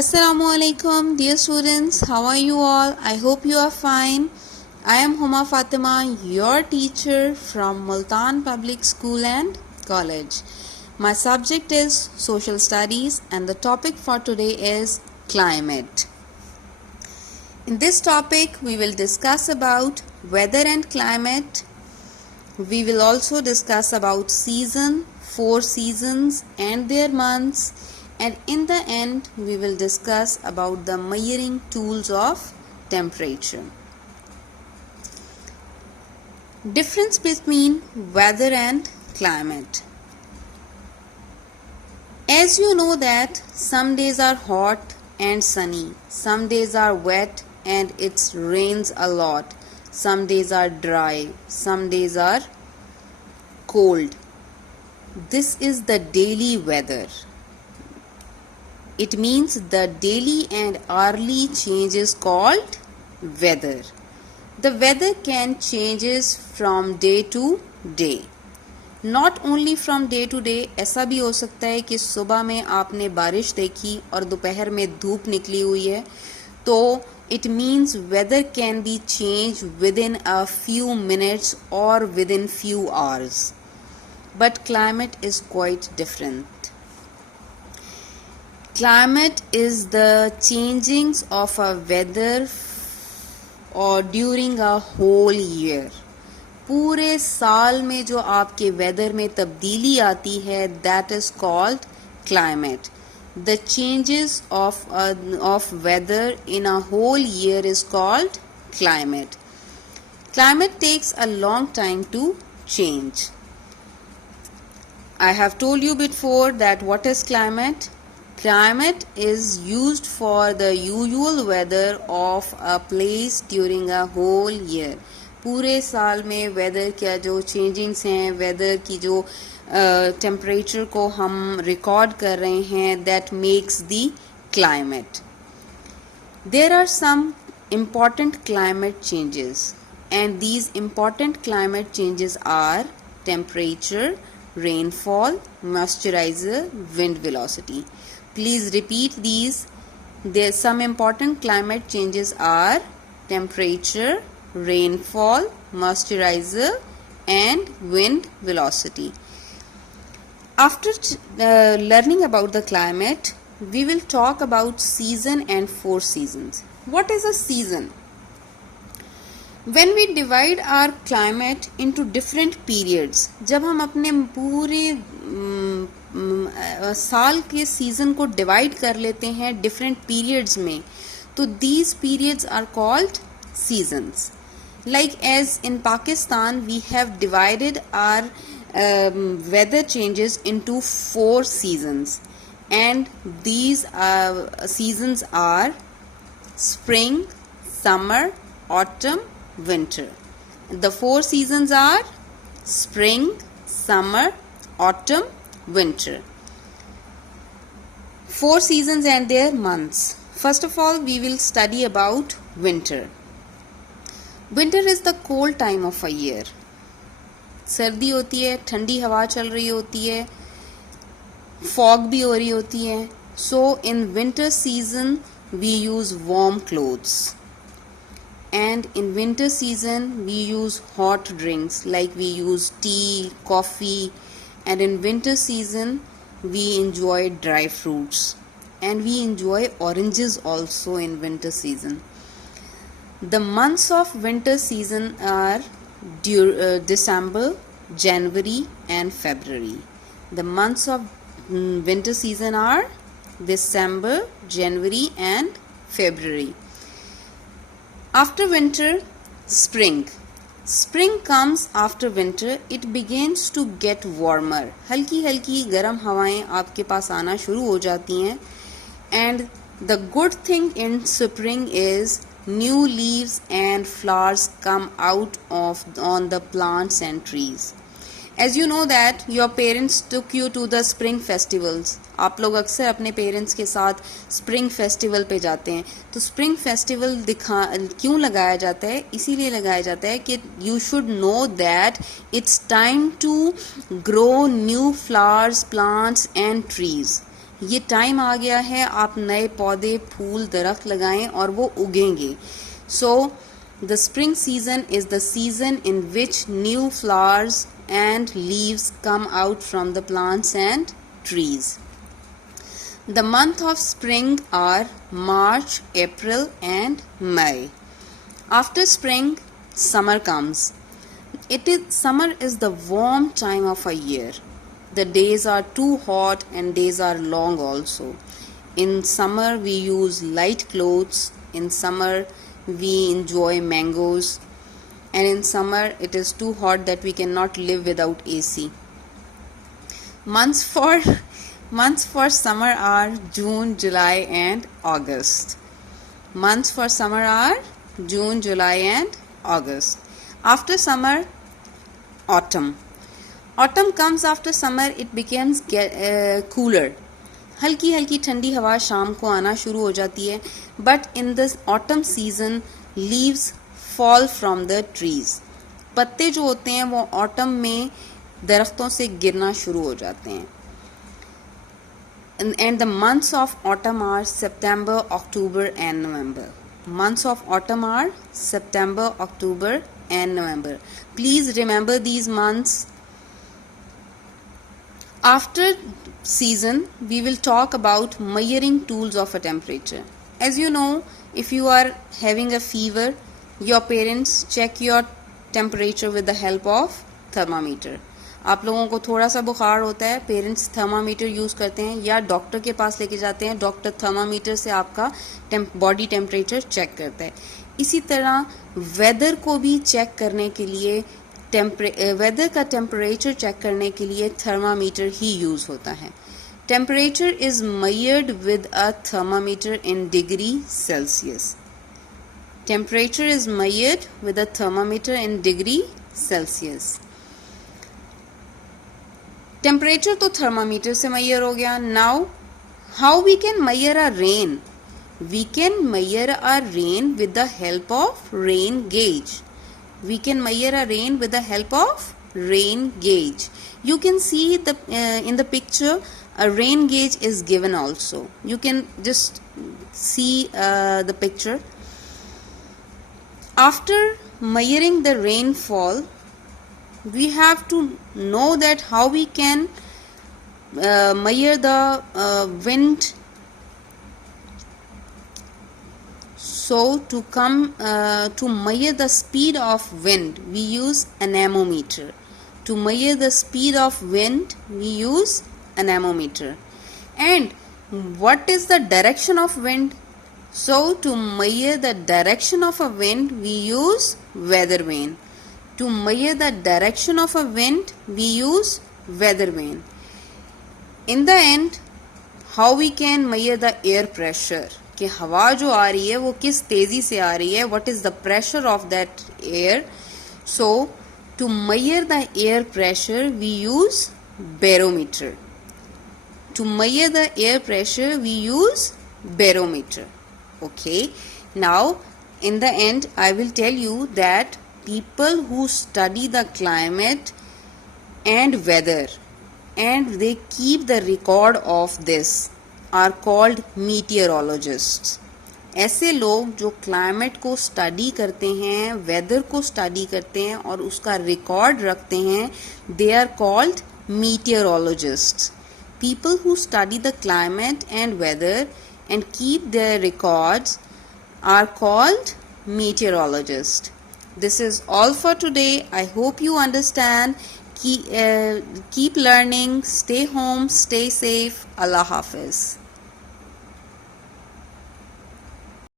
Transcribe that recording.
Assalamu alaikum, dear students. How are you all? I hope you are fine. I am Huma Fatima, your teacher from Multan Public School and College. My subject is Social Studies and the topic for today is climate. In this topic, we will discuss about weather and climate. We will also discuss about season, 4 seasons and their months, and in the end we will discuss about the measuring tools of temperature. Difference between weather and climate. As you know that some days are hot and sunny, some days are wet and it rains a lot, some days are dry, some days are cold. This is the daily weather. It means the daily and hourly change is called weather. The weather can changes from day to day. Not only from day to day, ऐसा भी हो सकता है कि सुबह में आपने बारिश देखी और दोपहर में धूप निकली हुई है, तो it means weather can be changed within a few minutes or within few hours. But climate is quite different. Climate is the changings of a weather or during a whole year. पूरे साल में जो आपके weather में तब्दीली आती है, that is called climate. The changes of weather in a whole year is called climate. Climate takes a long time to change. I have told you before that what is climate? Climate is used for the usual weather of a place during a whole year. पूरे साल में weather क्या जो changings हैं, weather की जो temperature को हम रिकॉर्ड कर रहे हैं, that makes the climate. There are some important climate changes, and these important climate changes are temperature, rainfall, moisturizer, wind velocity. Please repeat these. There some important climate changes are temperature, rainfall, moisturizer and wind velocity. After learning about the climate, we will talk about season and 4 seasons. What is a season? When we divide our climate into different periods, जब हम अपने पूरे साल के season को divide कर लेते हैं डिफरेंट पीरियड्स में, तो these periods are called seasons. Like as in Pakistan, we have divided our weather changes into 4 seasons, and these seasons are spring, summer, autumn, winter. The 4 seasons are spring, summer, autumn, winter. 4 seasons and their months. First of all, we will study about winter. Winter is the cold time of a year. सर्दी होती है, ठंडी हवा चल रही होती है, fog भी हो रही होती है. So in winter season we use warm clothes, and in winter season we use hot drinks like we use tea, coffee, and in winter season we enjoy dry fruits, and we enjoy oranges also in winter season. The months of winter season are December, January and February. The months of winter season are December, January and February. After winter, spring. Spring comes after winter. It begins to get warmer. हल्की हल्की गर्म हवाएं आपके पास आना शुरू हो जाती हैं. And the good thing in spring is new leaves and flowers come out on the plants and trees. As you know that your parents took you to the spring festivals. आप लोग अक्सर अपने पेरेंट्स के साथ spring festival पे जाते हैं. तो स्प्रिंग फेस्टिवल क्यों लगाया जाता है? इसीलिए लगाया जाता है कि you should know that it's time to grow new flowers, plants and trees. ये टाइम आ गया है, आप नए पौधे, फूल, दरख्त लगाएं और वो उगेंगे. So the spring season is the season in which new flowers and leaves come out from the plants and trees. The month of spring are March, April and May. After spring, summer comes. Summer is the warm time of a year. The days are too hot and days are long also. In summer we use light clothes. In summer we enjoy mangoes. And in summer it is too hot that we cannot live without AC. Months for summer are June, July and August. Months for summer are June, July and August. After summer, autumn. Autumn comes after summer, it becomes cooler. हल्की हल्की ठंडी हवा शाम को आना शुरू हो जाती है. But in this autumn season, leaves fall from the trees. पत्ते जो होते हैं वो ऑटम में दरख्तों से गिरना शुरू हो जाते हैं. And the months of autumn are September, October and November. Months of autumn are September, October and November. Please remember these months. After season, we will talk about measuring tools of a temperature. As you know, if you are having a fever, your parents check your temperature with the help of thermometer. आप लोगों को थोड़ा सा बुखार होता है, parents thermometer use करते हैं या डॉक्टर के पास लेके जाते हैं. डॉक्टर थर्मामीटर से आपका बॉडी टेम्परेचर चेक करता है. इसी तरह वेदर को भी चेक करने के लिए, वेदर का टेम्परेचर चेक करने के लिए थर्मामीटर ही यूज़ होता है. Temperature is measured with a thermometer in degree Celsius. Temperature is measured with a thermometer in degree Celsius. Temperature तो thermometer से measure हो गया. Now, how we can measure a rain? We can measure a rain with the help of rain gauge. We can measure a rain with the help of rain gauge. You can see in the picture a rain gauge is given also. You can just see the picture. After measuring the rainfall, we have to know that how we can measure the wind. So to measure the speed of wind, we use anemometer. To measure the speed of wind, we use anemometer. And what is the direction of wind? So to measure the direction of a wind, we use weather vane. To measure the direction of a wind, we use weather vane. In the end, how we can measure the air pressure? कि हवा जो आ रही है वो किस तेजी से आ रही है. What is the pressure of that air? So to measure the air pressure, we use barometer. To measure the air pressure, we use barometer. Okay, now in the end I will tell you that people who study the climate and weather and they keep the record of this are called meteorologists. ऐसे लोग जो climate को study करते हैं, weather को study करते हैं और उसका रिकॉर्ड रखते हैं, they are called meteorologists. People who study the climate and weather and keep their records are called meteorologists. This is all for today. I hope you understand. Keep learning. Stay home. Stay safe. Allah Hafiz.